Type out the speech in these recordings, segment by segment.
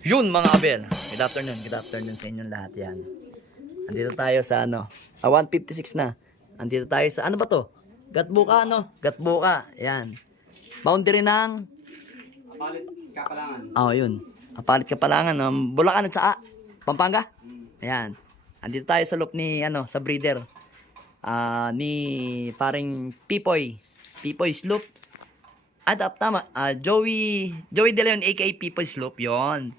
Yun mga abel. Good afternoon sa inyong lahat yan. Andito tayo sa 156 na. Andito tayo sa ano ba to? Gatbuka Gatbuka. Yan. Boundary ng Apalit Kapalangan. yun. Apalit Kapalangan, Bulacan at saka Pampanga. Ayan. Andito tayo sa loop ni sa breeder. Ni paring Pipoy. Pipoy Sloop. Tama. Joey De Leon aka Pipoy Sloop 'yon.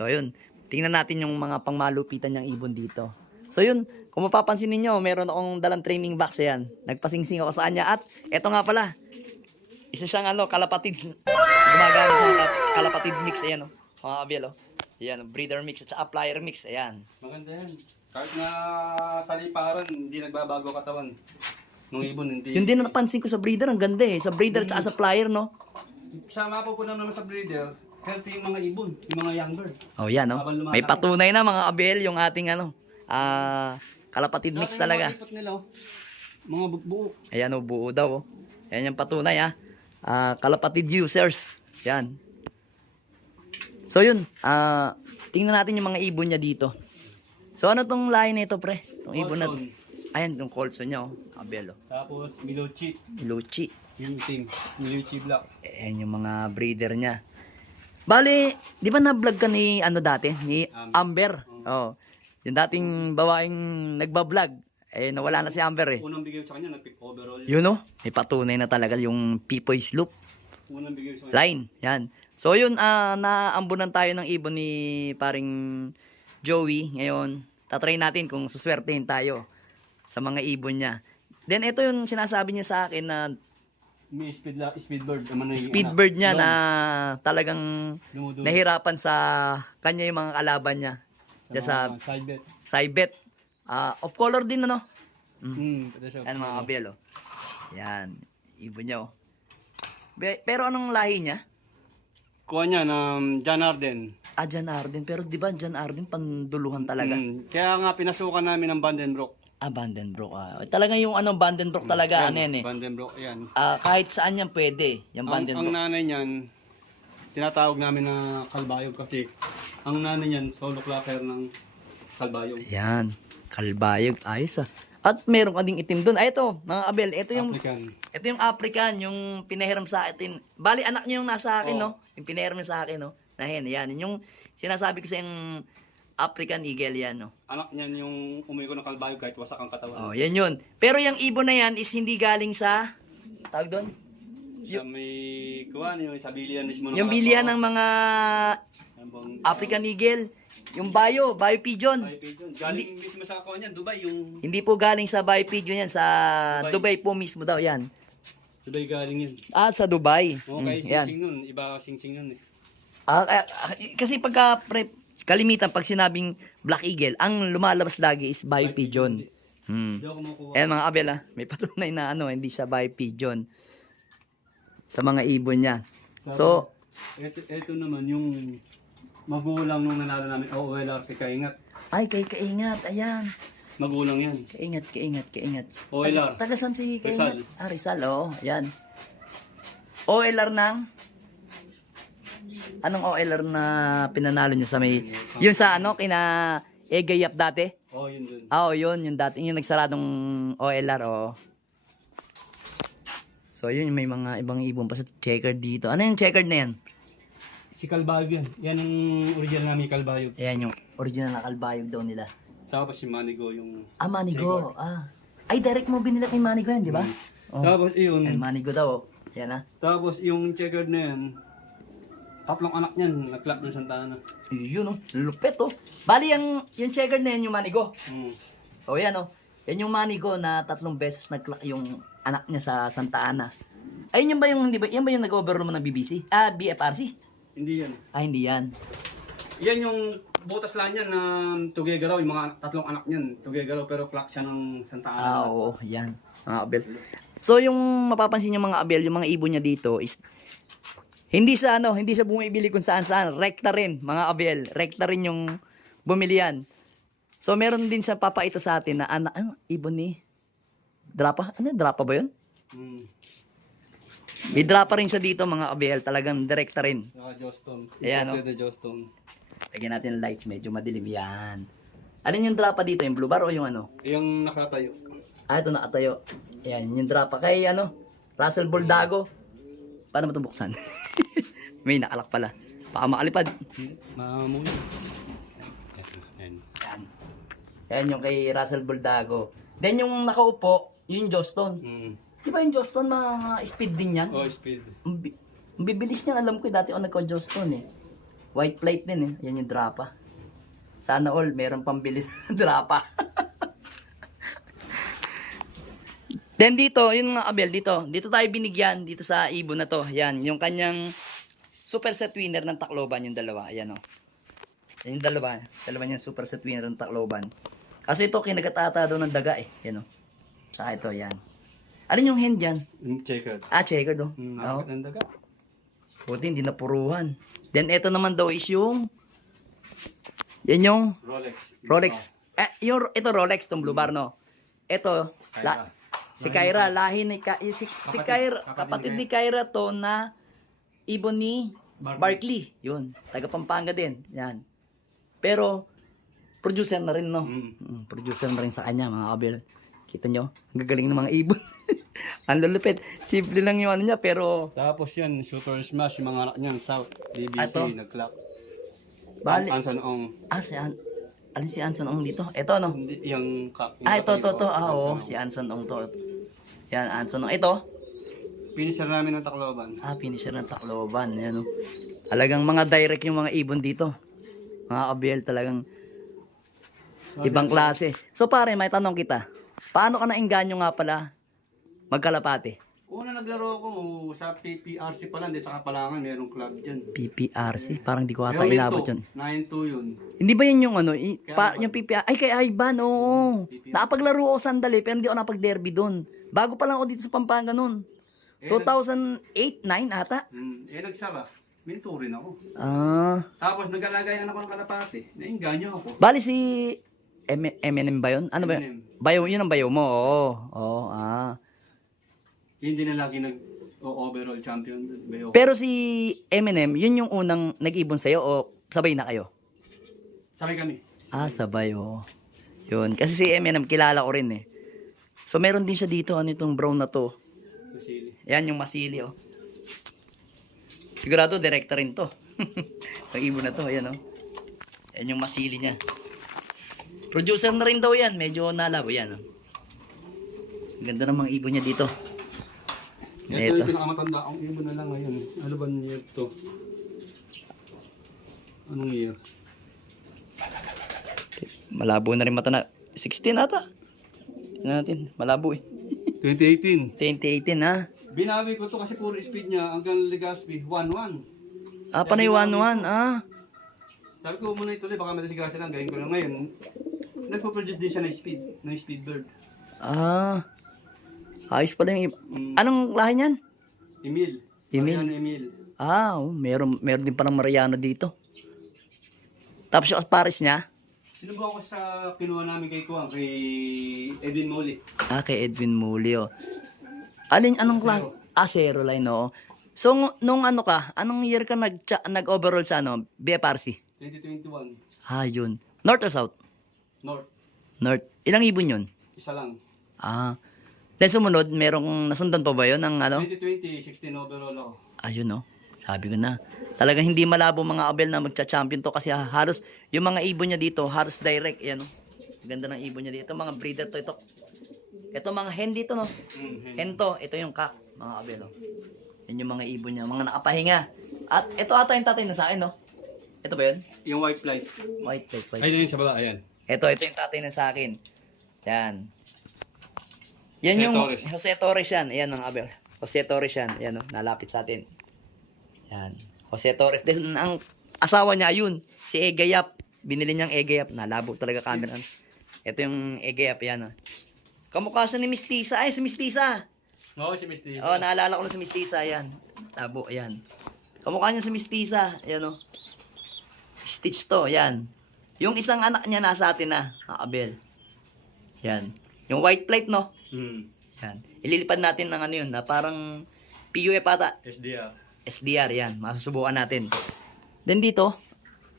So yun, tingnan natin yung mga pangmalupitan niyang ibon dito. So yun, kung mapapansin niyo, meron akong dalang training box yan. Nagpasingsing ako sa kanya at eto nga pala. Isa siyang kalapatid. Gumagamit siya ng kalapatid mix ayan mga kabel Ayan, breeder mix at saka flyer mix. Ayan. Maganda yan. Kahit na sa liparan, hindi nagbabago katawan. Nung ibon, hindi. Yun din na napansin ko sa breeder, ang ganda eh. Sa breeder at saka sa flyer, no? Sama po naman sa breeder, healthy yung mga ibon, yung mga young bird. Oh, yan, no? May patunay na mga abel yung ating kalapatid mix talaga. Mga ipot nila, mga buo. Ayan, buo daw. Ayan yung patunay, kalapatid users. Yan. So, yun. Tingnan natin yung mga ibon niya dito. So, ano tong lahi na ito, pre? Itong ibon na. Ayan, yung Colson niya, abel, Tapos, Miluchi. Luchi. Yung team, Miluchi Black. Ayan yung mga breeder niya. Bali, di ba na-vlog ka ni dati? Ni Amber. Oh. Yung dating babaeng nagba-vlog. Nawala na si Amber eh. Unang bigay sa kanya, nag-pick overall. Yun may patunay na talaga yung Pipoy Sloop Unang bigay sa kanya. line. Yan. So yun, naambunan tayo ng ibon ni paring Joey. Ngayon, tatry natin kung suswertehin tayo sa mga ibon niya. Then ito yung sinasabi niya sa akin na May speedbird. speedbird niya na talagang Dumudulo. nahirapan sa kanya yung mga kalaban niya. Diyan sa side bet. side bet. Of color din Yan Yan mga kabel Yan. Ibon niya Pero anong lahi niya? Kuha niya ng John Arden. Jan Arden. Pero di ba Jan Arden panduluhan talaga? Kaya nga pinasukan namin ng Vandenbroek. Vandenbroek. Talagang yung Vandenbroek talaga. Vandenbroek, yan. Kahit saan yan pwede. Yung Ang Vandenbroek. nanay niyan, tinatawag namin na kalbayog kasi ang nanay niyan, solo clacker ng kalbayog. Yan. Kalbayog. Ayos At meron ka ding itim doon. Ito, mga kabel. Ito yung African. Ito yung African, yung pinahiram sa akin. Bali, anak niya yung nasa akin, no? Yung pinahiram niya sa akin, no? Na yan. Yung sinasabi ko sa yung African Eagle yan, no? Anak niyan yung umiko ng kalbayog kahit wasak ang katawan. Yan yun. Pero yung ibon na yan is hindi galing sa, tawag doon? Sa may, kuha yung sa bilihan mismo. Yung bilihan ng mga African Eagle. Yung Bayo Pigeon. Galing mismo sa kuha niyan, Dubai yung... Hindi po galing sa Bayo Pigeon yan, sa Dubai po mismo daw yan. Dubai galing yun. Sa Dubai. Okay, Yan. sing-sing nun. Iba sing-sing nun eh. Kasi kalimitan pag sinabing Black Eagle, ang lumalabas lagi is Bayo Pigeon. Hindi ako makuha. Ayan mga kabel may patunay na hindi siya Bayo Pigeon sa mga ibon niya. So, ito naman yung magulang nung nanalo namin, OLR kay Kaingat. ay kay Kaingat, ayan. Magulang yan. Kaingat. OLR. Tagasan si Kaingat? Rizal. Rizal, ayan. OLR ng? Anong OLR na pinanalo niya sa may, yun sa kina Egayap dati? Yun dun. Yun, yung dati, yung nagsaradong OLR, So, yun, may mga ibang ibon pa sa checkered dito. Ano yung checkered na yan? Si Kalbayog yan. Yan ang original namin Kalbayog. Ayan yung original na kalbayog daw nila. Tapos si Manigo yung... Manigo. Ay, direct mo binilat ni Manigo yan, di ba? Tapos yun. Ayan, Manigo daw. Yan Tapos yung checkered na yan, tatlong anak niyan, nag-clap ng Santana. Yun lupet Bali yung checkered na yan, yung Manigo. Yan Yan yung Manigo na 3 beses nag-clap yung anak niya sa Santa Ana. Ayun yung ba yung, yan ba yung nag-overrule mo ng BBC? BFRC? Hindi yan. Hindi yan. Yan yung butas lang yan na Tugegaraw, yung mga tatlong anak niyan, Tugegaraw, pero clap siya ng Santa Ana. Yan. Mga abel. So yung mapapansin yung mga abel, yung mga ibon niya dito is hindi siya bumibili kung saan-saan. Rekta rin, mga abel. Rekta rin yung bumili yan. So meron din siya papaita sa atin na ibon ni Drapa. Drapa ba yun? May drapa rin siya dito mga abel. Talagang direkta rin. Saka Joston. Ayan Joston. Lagyan natin ng lights, medyo madilim yan. Alin yung drapa dito? Yung blue bar o yung ano? Yung nakatayo. Ah, ito nakatayo. Ayan, yung drapa. Kay ano? Russell Boldago. Paano mo ito buksan? May nakalak pala. Baka makalipad. Mamuna. Ayan. Yan. Yan yung kay Russell Boldago. Then yung nakaupo, yung Joston. Di ba yung Joston, mga speed din yan? Oh, speed. Ang bibilis niyan, alam ko dati ako nagko-Joston eh. White plate din eh. Yan yung drapa. Sana all, meron pang bilis na drapa. Then dito, yung mga kabel dito. Dito tayo binigyan, dito sa ibon na to. Yan, yung kanyang super set winner ng Tacloban, yung dalawa. Ayan o. Yan yung dalawa. Dalawa niyang super set winner ng Tacloban. Kasi ito, kinagatata daw ng daga eh. Yan o. Saka ito, yan. Alin yung hen dyan? Checkered. Ah, checkered o. Oo. Nakakit ng daga. Buti, hindi napuruhan. Then, ito naman daw is yung... Yan yung Rolex. Ito Rolex, tong blue bar, no? Ito, si Kyra, lahi ni si Kyra, kapatid ni Kyra to na ibon ni Barkley. Yun, taga Pampanga din. Yan. Pero, producer na rin, no? Producer na rin sa kanya, mga kabel. Kita nyo? Ang gagaling ng mga ibon. Ang lulupit. Simple lang yung ano niya, pero... Tapos yan, Shooter Smash, yung mga anak niyan, South, BBC, Ato. nag-clap. Bali. Anson Ong. Alin si Anson Ong dito? Ito, no? Hindi, yung Ito. Oo, si Anson Ong to. Yan, Anson Ong. Ito? Finisher namin ng Tacloban. Finisher ng Tacloban. Yan, no? Talagang mga direct yung mga ibon dito. Mga kabel, talagang ibang klase. So, pare, may tanong kita. Paano ka nainganyo nga pala magkalapate? Una naglaro ako sa PPRC pa lang, di sa Kapalangan, merong club dyan. PPRC? Parang di ko ata inabot yun. 9-2 yun. Hindi ba yun yung ano, yung PPR? Ay, kay Ivan, oo. Nakapaglaro ako sandali, pero hindi ako napag-derby doon. Bago pa lang ako dito sa Pampanga noon. 2008, 9 ata. Nagsara. Minto rin ako. Tapos nag-alagayan ako ng kalapate. Nainganyo ako. Bali si M&M ba yun? Ano ba yun? Bayo, yun ang bayo mo, oo. Hindi na lagi overall champion. Bayo. Pero si M&M, yun yung unang nag-ibon sa'yo o sabay na kayo? Sabay kami. Sabay, oo. Yun. Kasi si M&M, kilala ko rin eh. So, meron din siya dito, ano itong brown na to. Masili. Yan yung masili, oh. Sigurado, director rin to. Ang ibon na to, ayan, oh. Yan yung masili niya. Producer na rin daw yan. Medyo nalabo yan, oh. Ganda ng mga ibon niya dito. Ito yung pinakamatanda akong ibon na lang ngayon. Ano ba year to? Anong year? Malabo na rin mata na. 16 ata. Tignan natin. Malabo eh. 2018. 2018 ha. Binawi ko to kasi puro speed niya hanggang Legazpi. 1-1. Panay 1-1 Sabi ko muna ituloy. Baka madisigrasya lang. Gawin ko lang ngayon. Nagpo-produce din siya ng speed bird. Ayos pala yung Anong lahi niyan? Emil. Emil. Emil. Meron din palang Mariano dito. Tapos yung Paris niya? Sinubukan ko sa kinuha namin kay Edwin Molly. Kay Edwin Molly, oh. Anong klase? Zero line, oo. So, nung anong year ka nag-overall sa BFRC? 2021. Yun. North or South? North. Ilang ibon yun? Isa lang. Then sumunod, merong nasundan pa ba yun? 2020, 16 overall ako. Ayun, no? Sabi ko na. Talagang hindi malabo mga abel na magcha-champion to kasi halos yung mga ibon niya dito, halos direct. Yan, no? Ganda ng ibon niya dito. Ito mga breeder to. Ito mga hen dito, no? Hen to. Ito yung kak, mga abel, no? Yan yung mga ibon niya. Mga nakapahinga. At ito ata yung tatay na sa akin, no? Ito ba yun? Yung white flight. White plate. Ayun yung sa baba, ayan. Ito yung tatay na sa akin. Yan. Yan Jose yung Torres. Jose Torres yan. Ayan mga abel. Jose Torres yan. Ayan, no? Nalapit sa atin. Yan. Jose Torres. Then, ang asawa niya, yun. Si Egayap. Binili niyang Egayap. Nalabo talaga camera. Ito yung Egayap. Yan. No? Kamukha siya ni Miss Tisa. Ay, si Miss Tisa. Oo, si Miss Tisa. Naalala ko na si Miss Tisa. Yan. Labo. Yan. Kamukha niya si Miss Tisa. Yan, no? Stitch to. Yan. Yung isang anak niya nasa atin na. Abel. Yan. Yung white plate, no? Yan. Ililipad natin ng ano yun, na parang PUF ata. SDR. SDR, yan. Masusubukan natin. Then dito,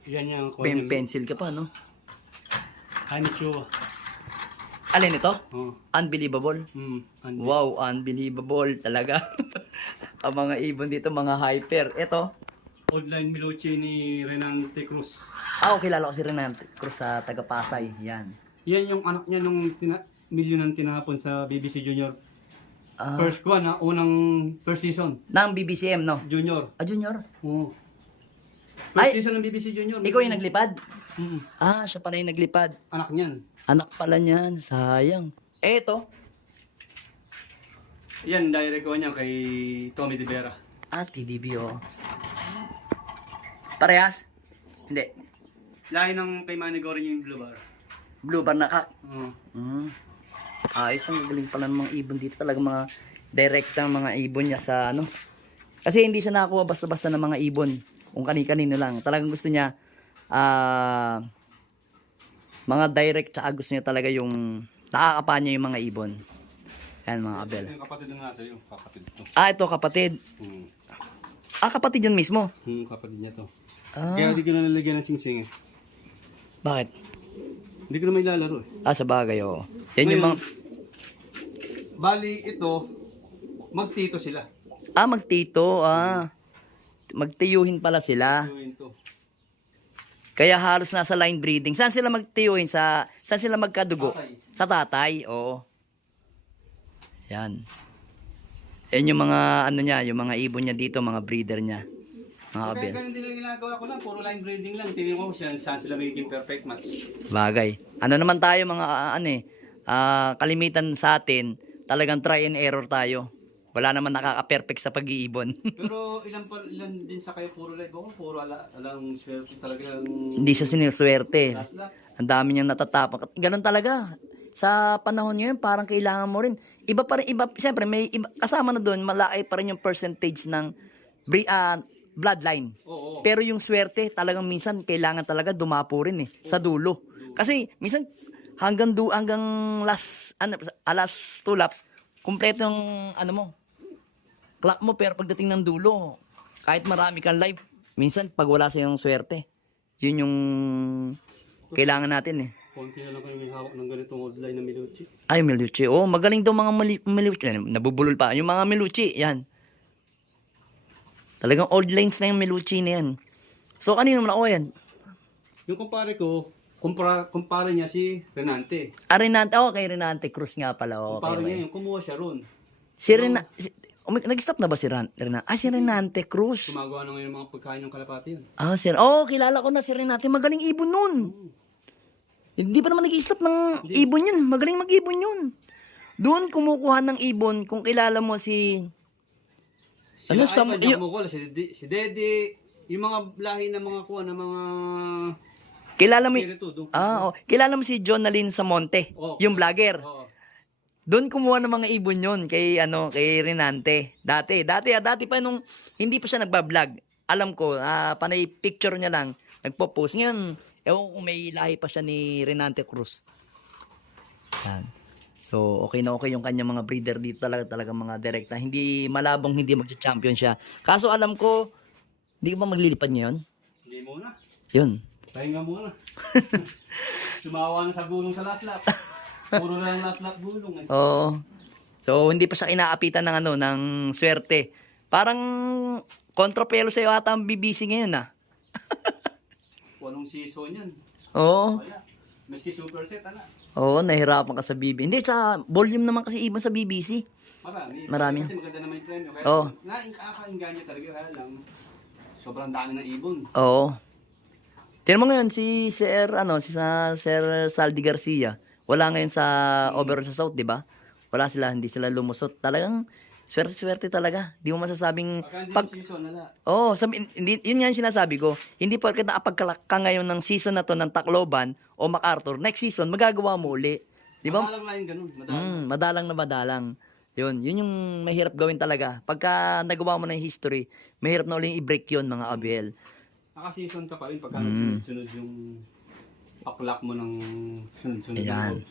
Yan yung Pencil ka pa, no? Ano Chua? Alin ito? Oh. Unbelievable. Wow, unbelievable talaga. Ang mga ibon dito, mga hyper. Ito. Old-line Milucci ni Renante Cruz. Kilala ko si Renante Cruz sa taga Pasay. Yan. Yan yung anak niya nung milyon ang tinapon sa BBC Junior. First first season. Ng BBCM, no? Junior. Junior? Oo. Ay, First season ng BBC Junior. Ikaw yung naglipad? Mm. Siya pala yung naglipad. Anak niyan. Anak pala niyan. Sayang. Ito. Yan, direct ko niya kay Tommy De Vera. TDB, oh. Parehas? Hindi. Lahi ng kay Manny Gorin yung Blue Bar. Blue bar na ka. Oo. Ayos, ang galing pala ng mga ibon dito. Talaga mga direktang mga ibon niya sa ano. Kasi hindi siya nakakuha basta-basta ng mga ibon. Kung kani-kanino lang. Talagang gusto niya mga direct, tsaka gusto niya talaga yung nakakapa niya yung mga ibon. Yan mga kabel. Yung kapatid na nasa iyo, kapatid to. Ito kapatid. Kapatid yan mismo. Kapatid niya to. Kaya hindi ko na nalagyan ng singsing eh. Bakit? Hindi ko na may lalaro eh. Sa bagay, oo. Yan yung mga... Bali, ito, magtito sila. Magtito, magtiyuhin pala sila. Yun to. Kaya halos nasa line breeding. Saan sila magtiyuhin? Saan sila magkadugo? Tatay. Sa tatay, oo. Yan. Yan yung mga, yung mga ibon niya dito, mga breeder niya. Mga kabel. Kaya ganun din ang ginagawa ko lang, puro line breeding lang. Tingin mo saan sila magiging perfect match. Bagay. Ano naman tayo mga, kalimitan sa atin, talagang try and error tayo. Wala naman nakaka-perfect sa pag-iibon. Pero ilan din sa kayo puro live ako, puro alang swerte talaga. Hindi siya siniswerte. Last lap. Ang dami niyang natatapak. Ganun talaga. Sa panahon ngayon, parang kailangan mo rin. Iba pa rin, siyempre, may iba, kasama na doon, malaki pa rin yung percentage ng bloodline. Oo. Pero yung swerte, talagang minsan, kailangan talaga dumapo rin sa dulo. Kasi, minsan, hanggang last 2 laps, kumpleto yung, clock mo, pero pagdating ng dulo, kahit marami kang live, minsan, pag wala sa yung swerte, yun yung kailangan natin eh. Konti na lang kayo may hawak ng ganitong old line na Milucci. Milucci. Magaling daw mga Milucci. Nabubulol pa. Yung mga Milucci, yan. Talagang old lines na yung Milucci na yan. So, kanino naman ako yan? Yung kumpare niya si Renante. Renante. Kay Renante Cruz nga pala. Kumpare niya yung kumuha siya ron. Nag-stop na ba si Renante? Si Renante Cruz. Gumagawa na ngayon ng mga pagkain ng kalapati yun. Kilala ko na si Renante. Magaling ibon nun. Hindi pa naman nag-i-stop ng ibon yun. Magaling mag-ibon yun. Doon kumukuha ng ibon, kung kilala mo si... Si Dede, yung mga lahi na mga kuha na mga... Kilala mo... spirito, kilala mo si Jonalyn Samonte, yung vlogger. Doon kumuha ng mga ibon yun kay Renante. Dati pa nung hindi pa siya nagba-vlog. Alam ko, panay picture niya lang, nagpo-post. Ngayon, ewan kung may lahi pa siya ni Renante Cruz. Yan. So, okay na okay yung kanyang mga breeder dito talaga mga direkta. Hindi malabong hindi magcha-champion siya. Kaso alam ko, hindi ba maglilipad niya yun? Hindi muna. Yun. Pahinga muna. Sumawa na sa gulong sa last lap. Puro na lang last lap gulong eh. Oo. So, hindi pa siya inaapitan ng swerte. Parang kontrapelo sa'yo ata ang BBC ngayon Walong season yan. Oo. Wala. Maski super set, Nahirapan ka sa BBC. Hindi, sa volume naman kasi ibon sa BBC. Marami. Kasi maganda naman yung premyo. Kaya nakakainganyo talaga. Kaya lang, sobrang dami ng ibon. Oo. Tignan mo ngayon, si Sir Saldi Garcia, wala ngayon sa overall sa South, di ba? Hindi sila lumusot. Talagang, swerte-swerte talaga. Di mo masasabing... season, wala. Yun yan sinasabi ko. Hindi porket nakapagkalak ka ngayon ng season na to ng Tacloban o MacArthur, next season, magagawa mo uli. Di ba? Madalang lang ganun. Madalang. Yun yung mahirap gawin talaga. Pagka nagawa mo na yung history, mahirap na uling i-break yun, mga Abiel. Naka-season ka pa rin pagka sunod yung paklak mo ng sunod-sunod. Ayan.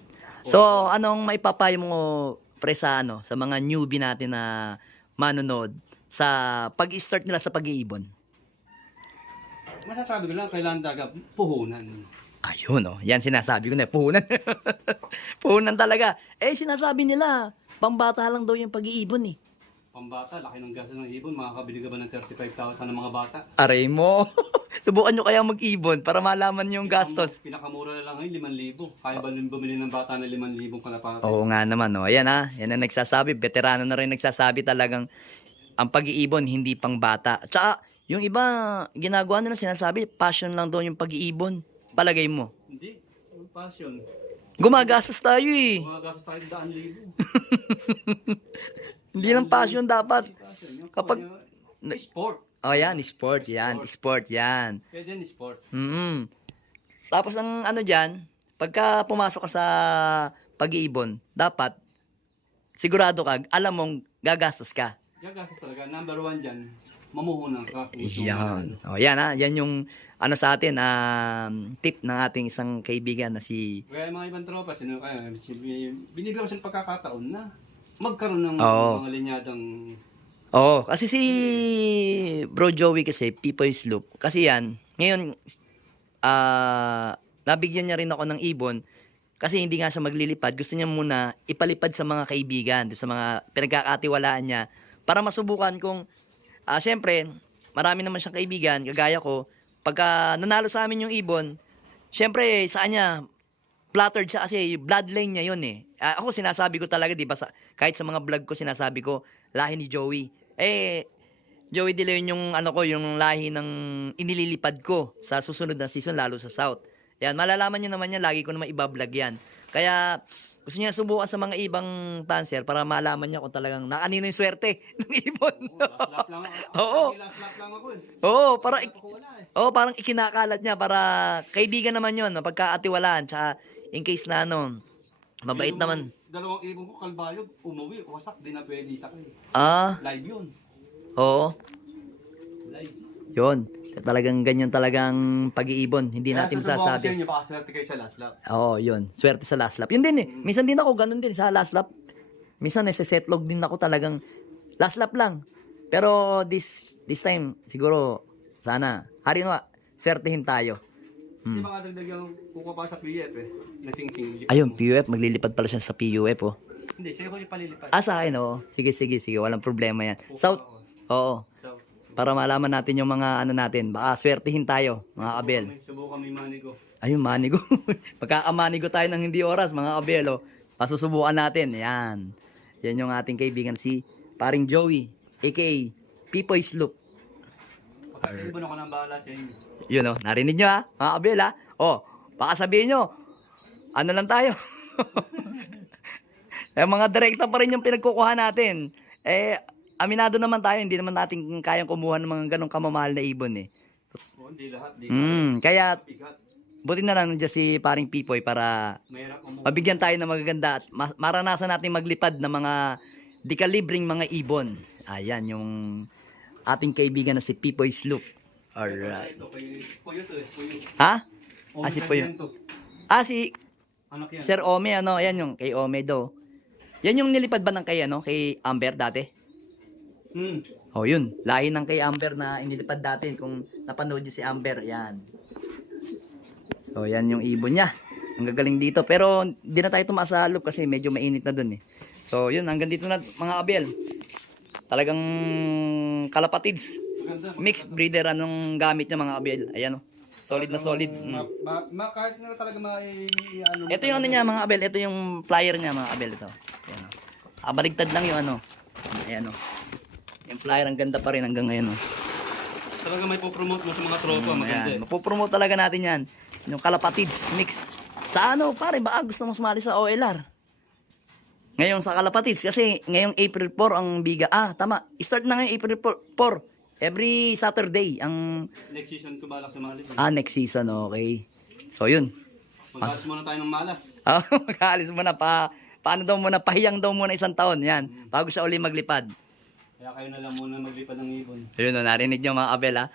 So, anong maipapayo mo pre sa mga newbie natin na manonood sa pag-start nila sa pag-iibon? Masasabi ko lang, kailangan talaga puhunan. Ayun, oh. Yan sinasabi ko na, puhunan. Puhunan talaga. Eh, sinasabi nila, pambata lang daw yung pag-iibon eh. Pambata, laki ng gastos ng ibon. Makakabili ka ba ng 35,000 ng mga bata? Aray mo. Subukan nyo kaya mag-ibon para malaman yung gastos. Pinakamura na lang ngayon, 5,000. Kaya ba rin bumili ng bata na 5,000 kalapate? Oo nga naman, oh. Ayan ha. Yan ang nagsasabi. Veterano na rin nagsasabi talagang ang pag-iibon hindi pang bata. Tsaka, yung iba, ginagawa nila sinasabi, passion lang daw yung pag-iibon. Palagay mo. Hindi. Ang passion. Gumagastos tayo eh. Mga gastos tayo 100,000. Hindi lang passion dapat. Kapag... Sport. Oh, yan. Sport yan. Sport yan. Pwede yan sport. Tapos ang ano dyan, pagka pumasok ka sa pag-iibon, dapat, sigurado ka, alam mong gagastos ka. Gagastos talaga. Number 1 dyan, mamuhunan ka. Yan. O, yan ha. Yan yung ano sa atin, tip ng ating isang kaibigan na si... Kaya mga ibang tropa, binigyan ko sila pagkakataon na magkaroon ng Oo. mga linyadang... Oo, kasi si Bro Joey kasi, Pipoy's Loop. Kasi yan, ngayon, nabigyan niya rin ako ng ibon kasi hindi nga siya maglilipad. Gusto niya muna ipalipad sa mga kaibigan, sa mga pinagkakatiwalaan niya para masubukan kung, syempre, marami naman siyang kaibigan, kagaya ko, pagka nanalo sa amin yung ibon, syempre, sa kanya, flattered siya kasi bloodline niya yun eh. Ako sinasabi ko talaga, di ba, kahit sa mga vlog ko sinasabi ko, lahi ni Joey. Joey De Leon yung ano ko, yung lahi ng inililipad ko sa susunod na season, lalo sa South. Yan, malalaman niyo naman yan, lagi ko naman ibablog yan. Kaya, gusto niya subukan sa mga ibang panser para malaman niya kung talagang nakanino yung swerte ng ibon. Last lap lang ako. Oo. Last lap lang ako eh. Oo, para Ako wala eh. parang ikinakalat niya para kaibigan naman 'yon, pagkaatiwalaan, tsaka in case na ano, mabait Yung naman. Dalawang ibon ko, kalbayog, umuwi, wasak, di na pwede sakay. Live yun. Oo, Live. 'yon. Talagang ganyan talagang pag-iibon, hindi natin Kaya susubukan ko sa masasabi. inyo, baka swerte kayo sa last lap. Oo, 'yon. Swerte sa last lap. Yun din eh. Minsan din ako ganun din sa last lap. Minsan nasa-setlog din ako talagang last lap lang. Pero this time siguro sana Harinwa, swertehin tayo. Hindi makadagdag yung kukuha pa sa PF eh. Nasing-sing. Ayun, PUF, maglilipad pala siya sa PUF oh. Hindi, siya ko yung palilipad. Sa akin oh. Sige, walang problema yan. South, oo. So, Para malaman natin yung mga ano natin. Baka swertihin tayo, mga kabel. subukan may money ko. Ayun, manigo. Pagkakamanigo tayo ng hindi oras, mga kabel, oh. Pasusubukan natin. Yan. Yan yung ating kaibigan, si paring Joey, aka Pipoy's Loop. Kasi ibon ako ng bahala sa inyo. Yun, oh. Narinig nyo, ha? Mga kabel, ha? Oh, baka sabihin nyo, ano lang tayo? Mga direkta pa rin yung pinagkukuha natin. Aminado naman tayo, hindi naman natin kayang kumuha ng mga ganong kamamahal na ibon, eh. Hindi lahat, di Kaya, bigat. buti na lang nandiyan si paring Pipoy para Mahirap mo. mabigyan tayo ng magaganda at maranasan natin maglipad ng mga dekalibring mga ibon. Ayan, yung ating kaibigan na si Pipoy's Loop. Alright. Ito, kay Puyo to eh. Puyo. Ha? Ome Si Puyo. Presidente. Si Anak yan. Sir Ome, ano, ayan yung kay Ome daw. Yan yung nilipad ba ng kay, kay Amber dati? Oh, yun. Lahi ng kay Amber na inilipad dati. Kung napanood nyo si Amber, yan. So, yan yung ibon niya. Ang gagaling dito. Pero, hindi na tayo tumaas sa loop kasi medyo mainit na dun eh. So, yun. Hanggang dito na mga kabel. Talagang kalapatids. Maganda. Mixed breeder anong gamit niya mga kabel. Ayan o. Solid na solid. Kahit na talaga ano. Ito yung ano niya mga kabel. Ito yung flyer niya mga kabel. Ito. Ayan o. Baligtad lang yung ano. Ayan o. Yung flyer ang ganda pa rin hanggang ngayon o. Talaga may po-promote mo sa mga tropa. Maganda Ayan. eh. Mapopromote talaga natin yan. Yung kalapatids mix. Sa ano pare baka gusto mo sumali sa OLR. Ngayon sa kalapatids kasi ngayong April 4 ang biga. Tama. Start na ngayon April 4. Every Saturday ang Next season ko balak sumali. next season, okay. So yun. Mag-alas muna tayo ng malas. Mag-aalis muna paano daw muna pahiyang daw muna isang taon yan bago siya uli maglipad. Kaya kayo na lang muna maglipad ng ibon. Ayun o, narinig niyo mga kabel ha.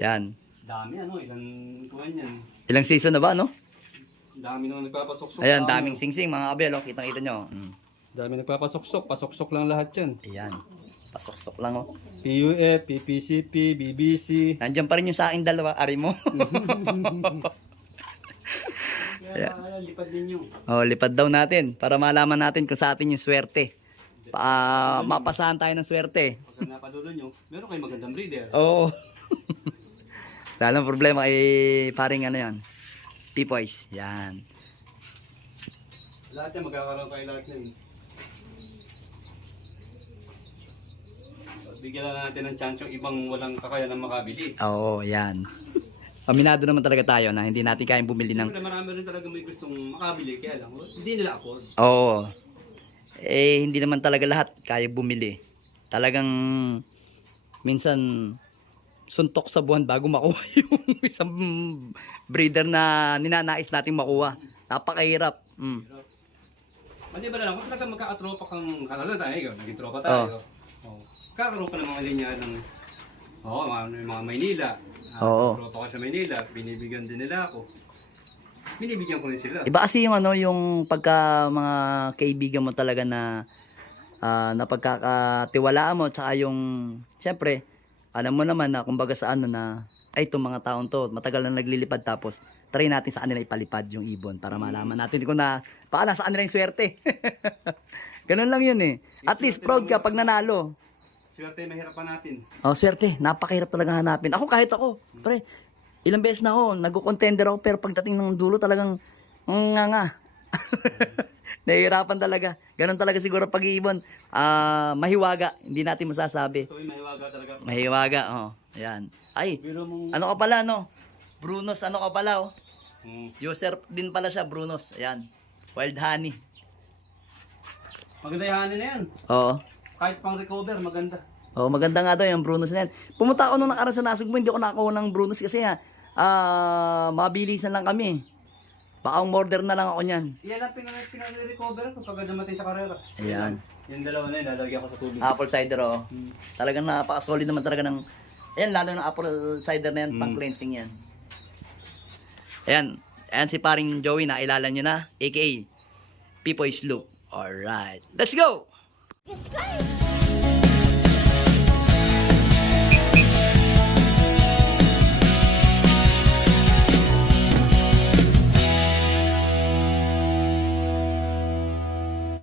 Yan. Dami ano, ilang kuwan yan. Ilang season na ba no? Dami naman nagpapasok-sok. Ayan, daming singsing mga kabel oh. Kitang-kita nyo. Dami nagpapasok-sok. Pasok-sok lang lahat yan. Ayan. Pasok-sok lang oh. PUF, PPCP, BBC. Nandiyan pa rin yung sa akin dalawa, ari mo. Kaya lipad ninyo. Oh, lipad daw natin para malaman natin kung sa atin yung swerte. Mapasahan tayo ng swerte. Pagka napadulo nyo, meron kayong magandang breeder. Oo. Lalang problema ay paring ano yan. Pipoys. Yan. Lahat yan, magkakaroon kayo lahat yan. Bigyan lang natin ng chance yung ibang walang kakayanan makabili. Oo, yan. Aminado naman talaga tayo na hindi natin kayang bumili ng... Siyempre, marami rin talaga may gustong makabili, kaya lang, hindi nila afford. Oo. Eh, hindi naman talaga lahat kaya bumili. Talagang minsan suntok sa buwan bago makuha yung isang breeder na ninanais nating makuha. Napakahirap. Mali ba na lang, kung talaga magkakatropa kang kakalaga tayo, naging tropa tayo. Oh. Kakaroon ka ng mga linya ng mga Maynila. Oo. Tropa ka sa Maynila, binibigyan din nila ako. Binibigyan ko rin sila. Iba kasi yung ano, yung pagka mga kaibigan mo talaga na napagkakatiwalaan mo, tsaka yung, siyempre, alam mo naman na kumbaga sa ano na, ay itong mga taon to, matagal na naglilipad tapos, try natin sa kanila ipalipad yung ibon para malaman natin kung na, baka nasa kanila yung swerte. Ganun lang yun eh. At least proud ka pag nanalo. Swerte, mahirapan natin. Oh, swerte. Napakahirap talaga hanapin. Ako kahit ako, pre, ilang beses na ako, nag-contender ako, pero pagdating ng dulo talagang, nga. Nahihirapan talaga. Ganun talaga siguro pag-iibon. Mahiwaga. Hindi natin masasabi. Ito ay mahiwaga talaga. Mahiwaga, oh. Ayan. Ay, Pero mong... ano ka pala, no? Brunos, ano ka pala, oh. Hmm. User din pala siya, Brunos. Ayan. Wild honey. Maganda yung hanin na yan. Oo. Kahit pang recover, maganda. Oh, maganda nga daw yung Brunos na yan. Pumunta ako nung nakaraan sa Nasugbo, hindi ako nakakuha ng Brunos kasi mabilisan lang kami. Baka umorder na lang ako niyan. Yan ang pinag-recover ko pag dumating sa karera. Ayan. Yung dalawa na yun, lalagyan ko sa tubig. Apple cider, oh. Talagang napaka-solid naman talaga ng... Ayan, lalo ng apple cider na yan, pang-cleansing yan. Ayan. Ayan si paring Joey na ilala nyo na, aka Pipoy Sloop. Alright. Let's go! Subscribe!